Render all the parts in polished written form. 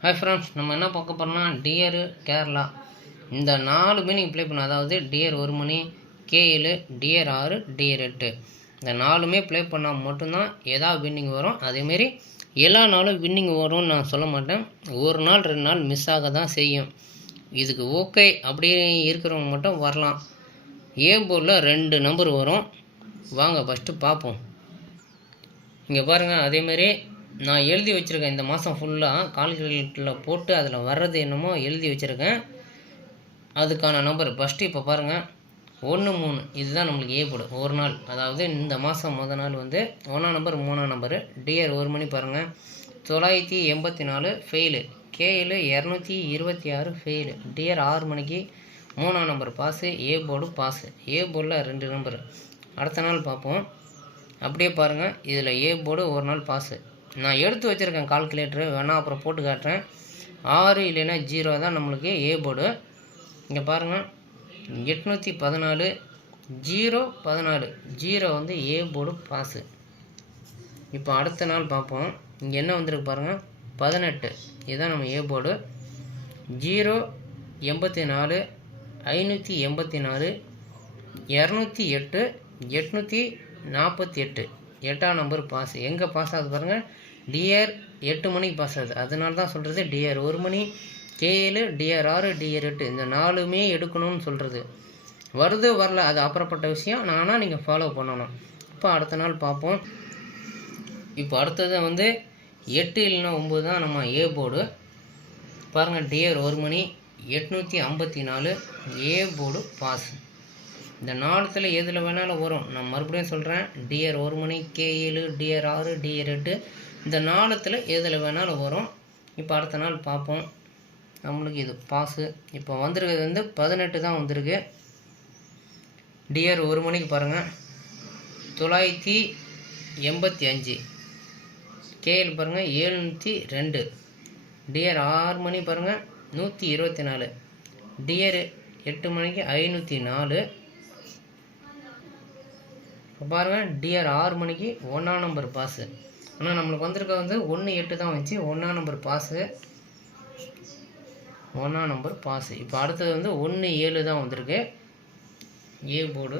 Hi friends, நம்ம என்ன பார்க்க போகிறோம்னா டியரு கேரளா இந்த 4 மீனிங் ப்ளே பண்ண, அதாவது டியர் 1 மணி, K7, டியர் 6, டியர் 8 இந்த 4மே ப்ளே பண்ணால் மட்டும்தான் ஏதாவது வின்னிங் வரும். அதேமாரி எல்லா நாளும் வின்னிங் வரும்னு நான் சொல்ல மாட்டேன். ஒரு நாள் 2 நாள் மிஸ் ஆக தான் செய்யும். இதுக்கு ஓகே அப்படி இருக்கிறவங்க மட்டும் வரலாம். ஏ போர்டில் 2 நம்பர் வரும். வாங்க ஃபஸ்ட்டு பார்ப்போம். இங்கே பாருங்கள், அதேமாரி நான் எழுதி வச்சுருக்கேன். இந்த மாதம் ஃபுல்லாக கால்குலேட்டரில் போட்டு அதில் வர்றது என்னமோ எழுதி வச்சுருக்கேன். அதுக்கான நம்பர் ஃபஸ்ட்டு இப்போ பாருங்கள், 1, 3 இதுதான் நம்மளுக்கு ஏ போர்டு. ஒரு நாள், அதாவது இந்த மாதம் மொதல் நாள் வந்து 1ஆம் நம்பர் 3ஆம் நம்பரு. டியர் 1 மணி பாருங்கள், 984 ஃபெயிலு. K7 226 fail. டியர் 6 மணிக்கு 3ஆம் number boss. A board boss. A போர்டில் 2 நம்பரு. அடுத்த நாள் பார்ப்போம். அப்படியே பாருங்கள், இதில் ஏ போர்டு ஒரு நாள் பாஸு. நான் எடுத்து வச்சுருக்கேன் கால்குலேட்டரு, வேணால் அப்புறம் போட்டு காட்டுறேன். 6 இல்லைன்னா 0 தான் நம்மளுக்கு ஏ போர்டு. இங்கே பாருங்கள், 814 014 0 வந்து ஏ போர்டு பாஸு. இப்போ அடுத்த நாள் பார்ப்போம். இங்கே என்ன வந்திருக்கு பாருங்கள், 18 இதுதான் நம்ம ஏ போர்டு. 084 584 208 848 8ஆம் நம்பர் பாஸ். எங்கே பாஸ் ஆகுது பாருங்கள், டிஆர் 8 மணிக்கு பாஸ் ஆகுது. அதனால தான் சொல்கிறது டிஆர் 1 மணி, K7, டிஆர் 6, டிஆர் 8 இந்த 4மே எடுக்கணும்னு சொல்கிறது. வருது வரல அது அப்புறப்பட்ட விஷயம். ஆனால் நீங்கள் ஃபாலோ பண்ணணும். இப்போ அடுத்த நாள் பார்ப்போம். இப்போ அடுத்தது வந்து 8 இல்லைன்னா 9 தான் நம்ம ஏ போர்டு. பாருங்கள், டிஆர் 1 மணி 854 ஏ போர்டு பாஸ். இந்த 4த்தில் எதில் வேணாலும் வரும். நான் மறுபடியும் சொல்கிறேன், டிஆர் 1 மணி, K7, டிஆர் 6, டிஆர் 8 இந்த 4த்தில் எதில் வேணாலும் வரும். இப்போ அடுத்த நாள் பார்ப்போம். நம்மளுக்கு இது பாஸு. இப்போ வந்திருக்கிறது வந்து 18 தான் வந்திருக்கு. டிஆர் 1 மணிக்கு பாருங்கள், 985 K7 பாருங்கள் 702. டிஆர் 6 மணி பாருங்கள் 124. டிஆர் 8 மணிக்கு 504. இப்போ பாருங்கள், டிஆர் 6 மணிக்கு 1ஆம் நம்பர் பாஸு. ஆனால் நம்மளுக்கு வந்திருக்க வந்து 1, 8 தான் வச்சு 1ஆம் நம்பர் பாஸு. 1ஆம் நம்பர் பாஸு. இப்போ அடுத்தது வந்து 1, 7 தான் வந்திருக்கு ஏ போர்டு.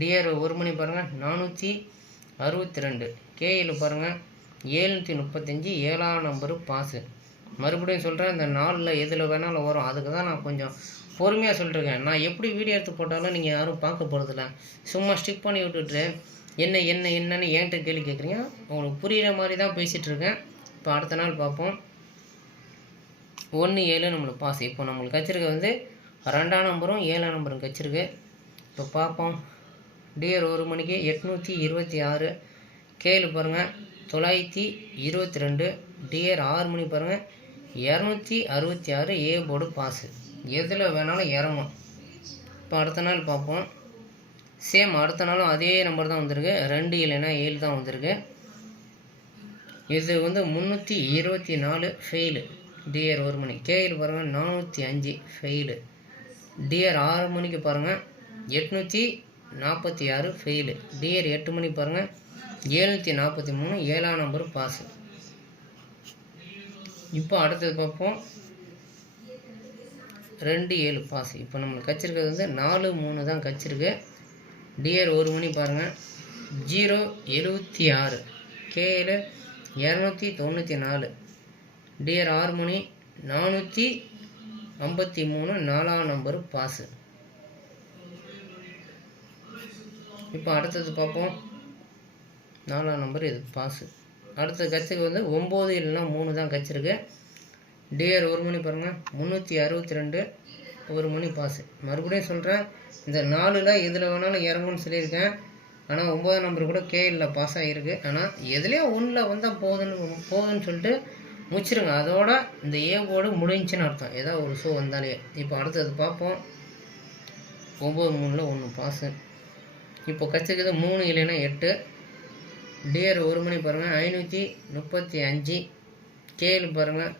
டிஆர் 1 மணி பாருங்கள் 462. K7 பாருங்கள் 735 7ஆம் நம்பரு பாஸு. மறுபடியும் சொல்கிறேன், இந்த 4ல் எதில் வேணாலும் வரும். அதுக்கு தான் நான் கொஞ்சம் பொறுமையாக சொல்லிட்டுருக்கேன். நான் எப்படி வீடியோ எடுத்து போட்டாலும் நீங்கள் யாரும் பார்க்க போகிறதில்ல. சும்மா ஸ்டிக் பண்ணி விட்டுட்டு என்னன்னு என்கிட்ட கேள்வி கேட்குறீங்க. உங்களுக்கு புரிகிற மாதிரி தான் பேசிகிட்ருக்கேன். இப்போ அடுத்த நாள் பார்ப்போம். 1, 7 நம்மளுக்கு பாஸ். இப்போ நம்மளுக்கு கச்சிருக்கு வந்து 2ஆம் நம்பரும் 7ஆம் நம்பரும் கச்சிருக்கு. இப்போ பார்ப்போம். டிஆர் 1 மணிக்கு 826. K7 பாருங்கள் 922. டிஆர் 6 மணி பாருங்கள் 266 ஏ போர்டு பாஸு. எதில் வேணாலும் இறங்கும். இப்போ அடுத்த நாள் பார்ப்போம். சேம் அடுத்த நாளும் அதே நம்பர் தான் வந்திருக்கு. 2 இல்லைன்னா 7 தான் வந்திருக்கு. இது வந்து 324 ஃபெயிலு. டிஆர் 1 மணி. K7 பாருங்கள் 405 ஃபெயிலு. டிஆர் 6 மணிக்கு பாருங்கள் 846 ஃபெயிலு. டிஆர் 8 மணி பாருங்கள் 743 7ஆம் நம்பர் பாஸு. இப்போ அடுத்தது பார்ப்போம். 2, 7 பாஸ். இப்போ நம்மளுக்கு கச்சிருக்கிறது வந்து 4, 3 தான் கச்சிருக்கு. டிஆர் 1 மணி பாருங்கள் 076. K7 294. டிஆர் 6 மணி 453 4ஆம் நம்பரு பாஸு. இப்போ அடுத்தது பார்ப்போம். 4ஆம் நம்பர் இது பாஸு. அடுத்தது கச்சிருக்கு வந்து 9 இல்லைன்னா 3 தான் கச்சிருக்கு. டிஆர் 1 மணி பாருங்கள் 362 1 மணி பாஸு. மறுபடியும் சொல்கிறேன், இந்த 4ல் எதில் வேணாலும் இறங்கும்னு சொல்லியிருக்கேன். ஆனால் 9ஆம் நம்பர் கூட K7 பாஸ் ஆகிருக்கு. ஆனால் எதுலேயோ 1ல் வந்தால் போதுன்னு சொல்லிட்டு முடிச்சிருங்க. அதோட இந்த ஏ போர்டு முடிஞ்சுன்னு அர்த்தம், ஏதாவது ஒரு ஷோ வந்தாலே. இப்போ அடுத்தது பார்ப்போம். 9, 3ல் 1 பாஸு. இப்போ கச்சிருக்கிறது 3 இல்லைன்னா 8. டிஆர் 1 மணி பாருங்கள் 535. K7 பாருங்கள்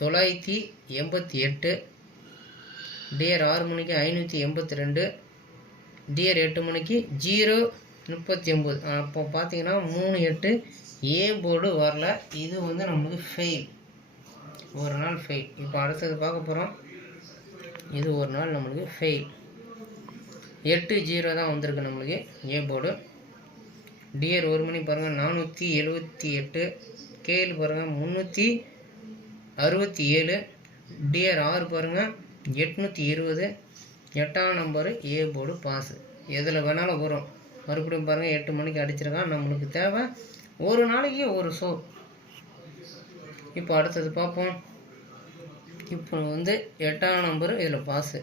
988. டிஆர் 6 மணிக்கு 582. டிஆர் 8 மணிக்கு 039. அப்போ பார்த்தீங்கன்னா 3, 8 ஏ போர்டு வரல. இது வந்து நம்மளுக்கு ஃபெயில். ஒரு நாள் ஃபெயில். இப்போ அடுத்தது பார்க்க போகிறோம். இது ஒரு நாள் நம்மளுக்கு ஃபெயில். 8-0 தான் வந்திருக்கு நம்மளுக்கு ஏ போர்டு. டிஆர் 1 மணி பாருங்கள் 478, கேஎல் பாருங்கள் 367, டிஆர் 6 பாருங்கள் 820. 8ஆம் நம்பரு ஏ போர்டு பாஸு. எதில் வேணாலும் வரும். மறுபடியும் பாருங்கள் 8 மணிக்கு அடிச்சிருக்கான். நம்மளுக்கு தேவை ஒரு நாளைக்கு ஒரு ஷோ. இப்போ அடுத்தது பார்ப்போம். இப்போ 8ஆம் நம்பரு இதில் பாஸு.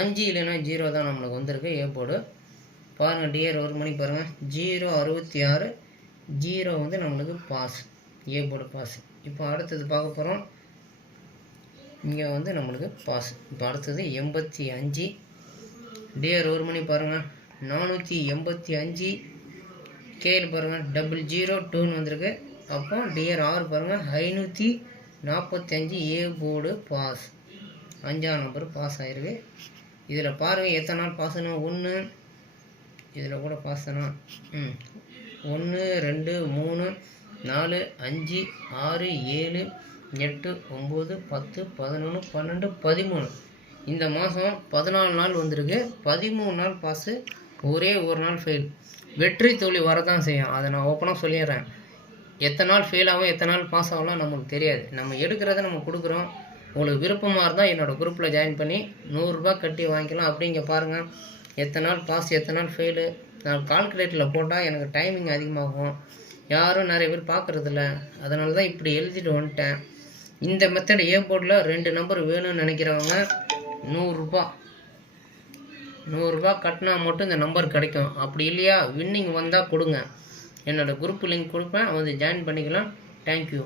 5 இல்லைன்னா 0 தான் நம்மளுக்கு வந்திருக்கு ஏ போர்டு. பாருங்கள் டிஆர் 1 மணி பாருங்கள் 066, 0 நம்மளுக்கு பாஸ், ஏ போர்டு பாஸ். இப்போ அடுத்தது பார்க்க போகிறோம். இங்கே நம்மளுக்கு பாஸ். இப்போ அடுத்தது 85, டிஆர் 1 மணி பாருங்கள் 485, கேஎல் பாருங்கள் 002 வந்திருக்கு. அப்போ டிஆர் 6 பாருங்கள் 545, ஏ போர்டு பாஸ். 5ஆம் நம்பர் பாஸ் ஆயிருக்கு. இதில் பாருங்கள் எத்தனை நாள் பாஸ்னா 1, இதில் கூட பாஸ் தானா 1 2 3 4 5 6 7 8 9 10 11 12 13. இந்த மாதம் 14 நாள் வந்திருக்கு. 13 நாள் பாஸு, ஒரே ஒரு நாள் ஃபெயில். வெற்றி தோல்வி வரதான் செய்யும். அதை நான் ஓப்பனாக சொல்லிடுறேன். எத்தனை நாள் ஃபெயில் ஆகும் எத்தனை நாள் பாஸ் ஆகலாம் நம்மளுக்கு தெரியாது. நம்ம எடுக்கிறத நம்ம கொடுக்குறோம். உங்களுக்கு விருப்பமாக இருந்தால் என்னோடய குரூப்பில் ஜாயின் பண்ணி 100 ரூபா கட்டி வாங்கிக்கலாம். அப்படிங்க பாருங்கள் எத்தனை நாள் பாஸ் எத்தனை நாள் ஃபெயிலு. நான் கால்குலேட்டரில் போட்டால் எனக்கு டைமிங் அதிகமாகும். யாரும் நிறைய பேர் பார்க்குறதில்ல. அதனால தான் இப்படி எழுதிட்டு வந்துட்டேன். இந்த மெத்தட் ஏ போர்டில் 2 நம்பர் வேணும்னு நினைக்கிறவங்க 100 ரூபா கட்டினா மட்டும் இந்த நம்பர் கிடைக்கும். அப்படி இல்லையா வின்னிங் வந்தால் கொடுங்க. என்னோடய குரூப் லிங்க் கொடுப்பேன், ஜாயின் பண்ணிக்கலாம். தேங்க்யூ.